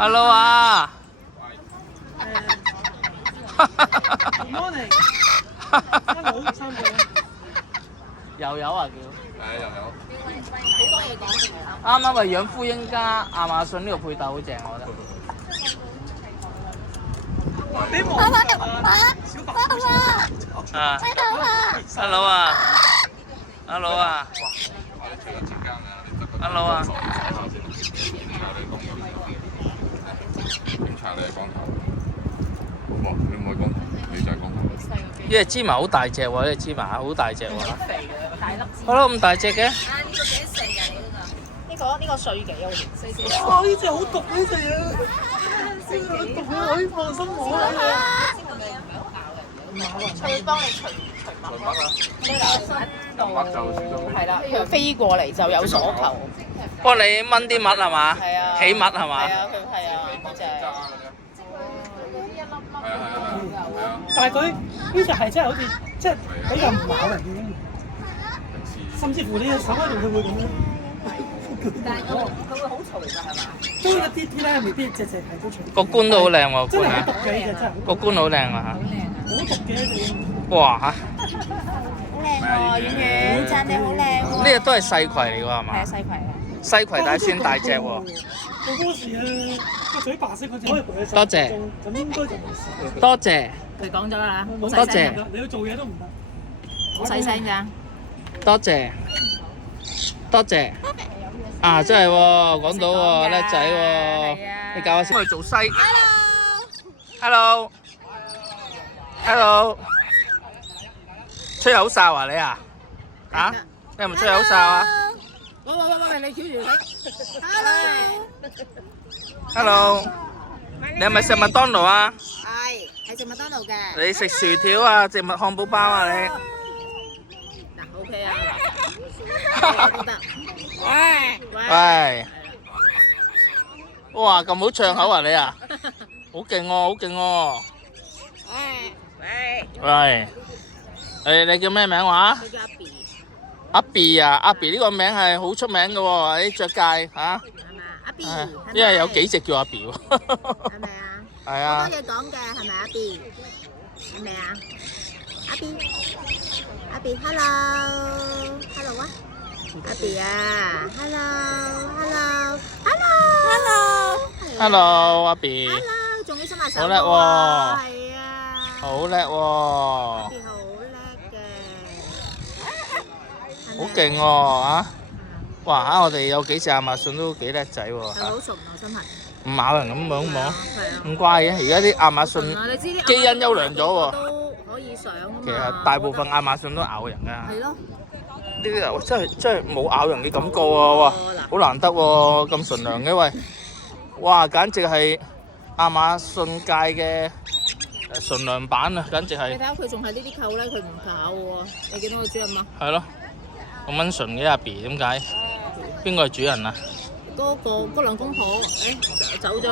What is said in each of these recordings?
Hello 啊！Good morning。3個。又有啊叫。係又有。好多嘢講。啱啱咪養夫嬰加亞馬遜呢個配搭好正，我覺得。俾我小白啊 ！Hello 啊 ！Hello 啊 ！Hello 啊！檢查你係光頭。哇！你唔係光頭，你就係光頭。呢隻芝麻好大隻喎，呢隻芝麻好大隻喎。肥嘅大粒芝麻。好啦，咁大隻嘅。啊！呢個幾歲㗎？你嗰個？呢個歲幾啊？好似歲幾？哇！呢隻好毒呢隻啊！呢隻好毒啊！可以放心我啊！佢會幫你除除乜啊？度，就小心啲。係啦，佢飛過嚟就有所求。幫你掹啲襪係嘛？係啊，起襪係嘛？係啊，佢係啊，嗰隻。但係佢呢隻係真係好似即係比較唔咬人嘅，甚至乎你嘅手喺度佢會咁樣。但係佢會好嘈㗎係嘛？都一啲啲咧，未必隻係都嘈。個官都好靚喎，真係好官啊！毒嘅呢隻真係個官好靚啊好毒嘅你。嚇！哇嚇！好靚喎，遠遠讚你好靚喎。呢隻都係細葵嚟㗎係嘛？係啊，細葵啊。西葵但係算大隻喎。個嗰時啊，個嘴白色嗰隻可以陪佢食。多謝。咁應該就冇事。多謝，佢講咗啦，好多細聲謝㗎，你要做嘢都唔得。好細聲㗎。多謝，多謝。啊，真係喎，講到喎，叻仔喎。你教我先去做西。Hello。Hello。吹口哨啊你啊？嚇？你係咪吹口哨啊喂，你翹住佢。？Hello。你係咪食麥當勞啊？係食麥當勞嘅。你食薯條啊？食麥漢堡包啊你？嗱，OK 啊，都得。喂。哇，咁好唱口啊你啊？好勁喎，好勁喎。喂。你叫咩名話？佢叫阿 B。阿 B 啊，阿 B 呢個名係好出名嘅喎，喺雀界嚇。係嘛？阿 B。因為有幾隻叫阿 B 喎。係咪啊？係啊。好多嘢講嘅係咪阿 B？係咪啊？阿 B。阿 B，hello，hello 啊！阿 B 啊，hello，hello，hello，hello。Hello，阿 B。hello，仲要伸埋手。好叻喎。係啊。好叻喎。阿 B 好叻嘅。好勁喎嚇！哇嚇，我哋有幾隻亞馬遜都幾叻仔喎嚇。好熟啊，真係。唔咬人咁樣摸，係啊。咁乖嘅。而家啲亞馬遜你知啲基因優良咗喎。都可以上啊嘛。其實大部分亞馬遜都咬人㗎。係咯。呢啲又真係冇咬人嘅感覺喎，哇！好難得喎，咁純良嘅喂，哇！簡直係亞馬遜界嘅純良版啊，簡直係。你睇下佢仲係呢啲扣咧，佢唔咬喎。你見到個主人嗎？係咯，咁溫順嘅阿 B 點解？邊個係主人啊？嗰兩公婆，走咗去，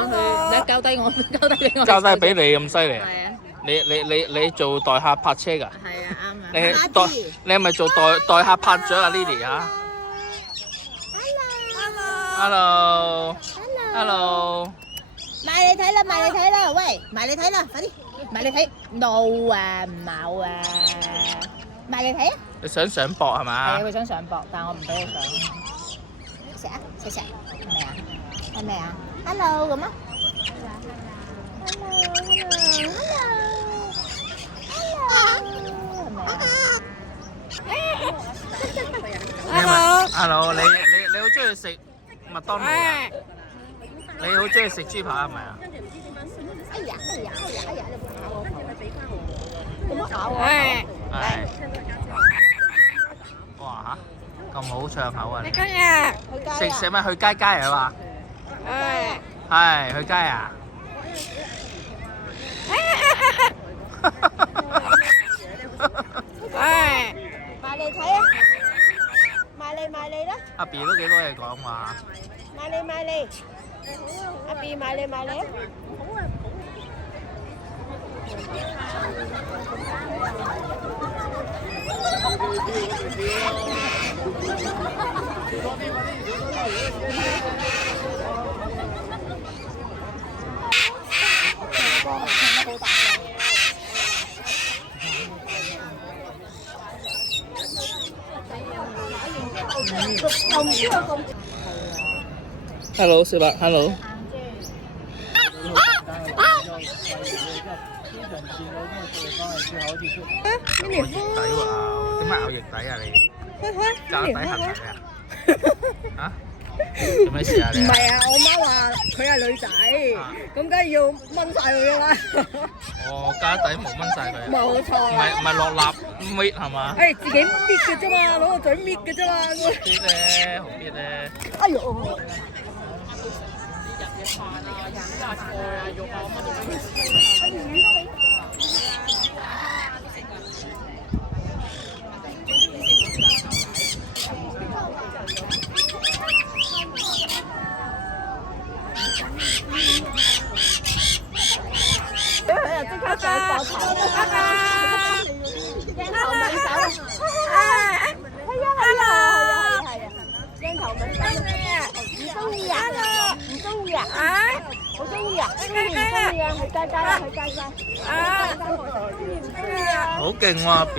你交低我，交低俾我。交低俾你咁犀利啊！係啊。你做代客泊車㗎？係啊，啱啊。你係咪做代客泊咗啊 Lily 啊 ？Hello。埋嚟睇啦，埋嚟睇啦，喂，埋嚟睇啦，快啲，埋嚟睇。No 啊，唔咬啊，埋嚟睇啊。你想上膊係係啊，嘛？佢想上膊，但我唔俾佢上。食啊，食，係咪啊？係咪啊 ？Hello 咁啊。Hello，你好中意食麥當勞啊？你好中意食豬扒係咪啊？哎呀，你唔好咬我。係。哇嚇，咁好唱口啊！你食咩？去街街係嘛？係去街啊！埋嚟睇啊！埋嚟啦！阿 B 都幾多嘢講嘛？埋嚟！阿 B 埋嚟！歌係唱得好大聲。Hello， 小白 ，Hello。咩嚟？翼底喎，點解咬翼底啊你？炸底痕嚟啊？嚇？做咩事啊你？唔係啊，我媽話佢係女仔，咁梗係要掹晒佢㗎啦。哦，架底毛掹晒佢。冇錯。唔係落蠟搣係嘛？誒，自己搣嘅啫嘛，攞個嘴搣嘅啫嘛。啲咧，好啲咧。哎呦！即刻上膊頭，鏡頭敏感，係啊，鏡頭敏感，唔中意啊，唔中意啊，好中意啊，中意唔中意啊，去街街啦，去街街，中意唔中意啊？好勁喎，阿 B。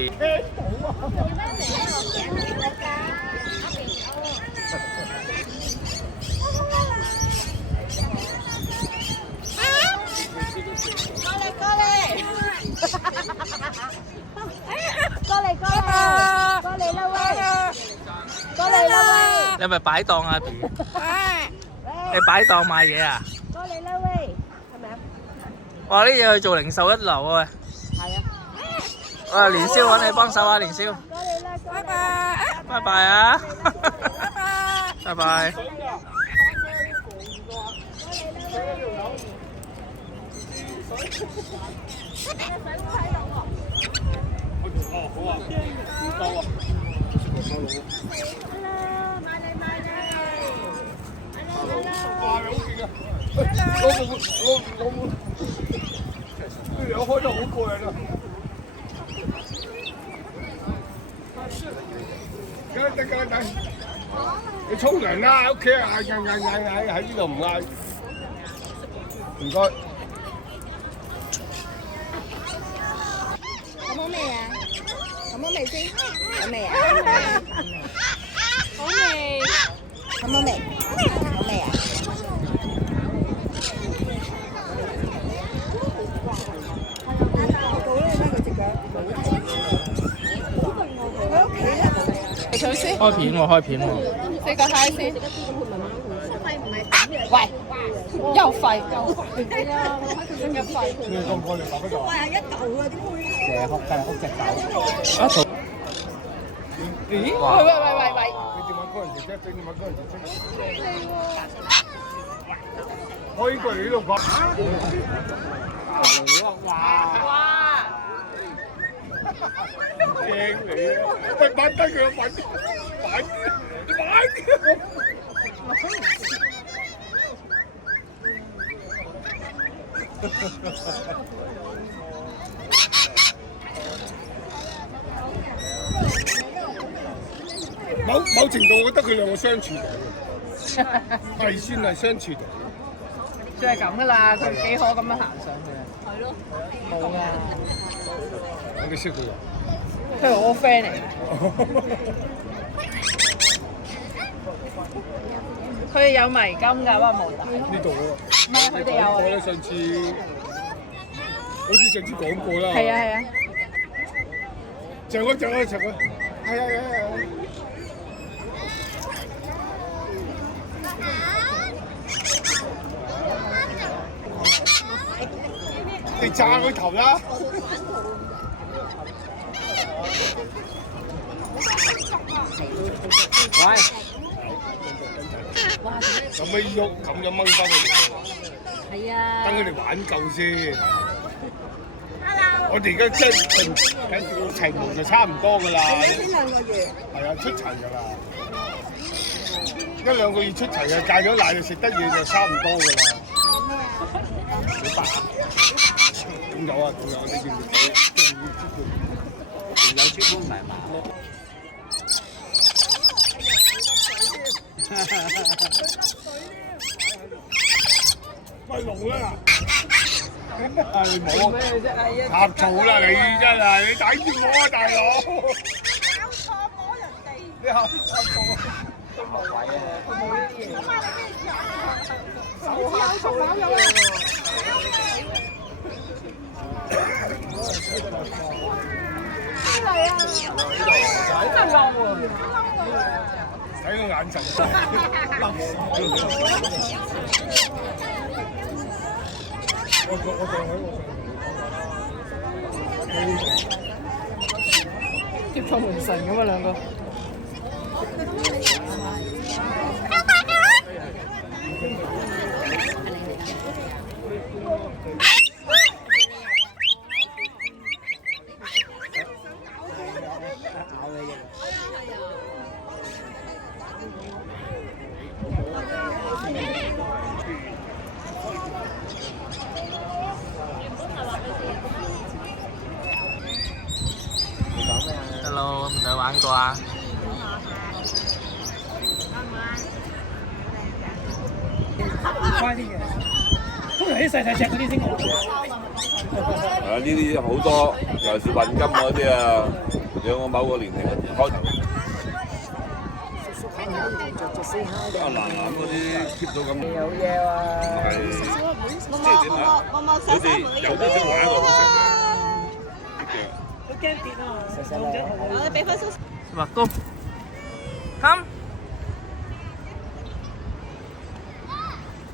過嚟啦喂！過嚟啦喂！你係咪擺檔啊，阿 B？你擺檔賣嘢啊？過嚟啦喂！係咪啊？哇！呢嘢去做零售一流啊！係啊！哇！年宵揾你幫手啊，年宵。過嚟啦！拜拜！拜拜啊！拜拜。哦，好啊，唔夠啊，買嚟買嚟！哇，你好勁啊！攞你兩開得好過癮啊！等，你沖涼啦，喺屋企嗌喺呢度唔嗌，唔該。好味啊！好味先，好味啊！好味，好冇味，好味啊！開片喎，開片喎。食個蟹先。喂，又廢。又廢。你咁過嚟話嗰度啊？咦？喂！你點樣嗰陣時啫？你點樣嗰陣時啫？可以過嚟呢度講。哇！正你啊！喂，擺低佢，擺啲。某程度，我覺得佢兩個相處到嘅，係算係相處到。算係咁噶啦，佢幾可咁樣行上去啊？係咯，冇啊！你識佢啊？佢係我 friend 嚟嘅。佢哋有迷金㗎，不過冇大。呢度啊？唔係，佢哋有啊。我咧上次，好似上次講過啦。係啊。長啊！係啊！你炸佢頭啦！喂，有咩喐咁樣掹翻佢哋？係啊！等佢哋玩夠先。我哋而家即係齊門就差唔多噶啦。先2個月。係啊，出齊噶啦。1、2個月出齊啊，戒咗奶就食得嘢就差唔多噶啦。好白啊！仲有啊，你要唔要？仲有出風埋馬。喂，龍啦！係冇呷醋啦！你真係你抵住我啊，大佬！搞錯摸人哋，你呷醋啊！都冇位啊，都冇呢啲嘢。咁啊你咩事啊？手下粗啲啊！犀利啊！真係嬲喎！睇個眼神，接錯門神咁啊兩個。Hello，唔使玩過啊？乖啲嘅，通常啲細細隻嗰啲先好。呢啲好多，尤其是混金嗰啲啊，養我某個年齡開頭。阿蘭蘭嗰啲 keep 到咁，有嘢喎。係即係點啊？佢哋有得識玩過好食嘅。佢驚跌啊！我哋俾翻少少。話高，come。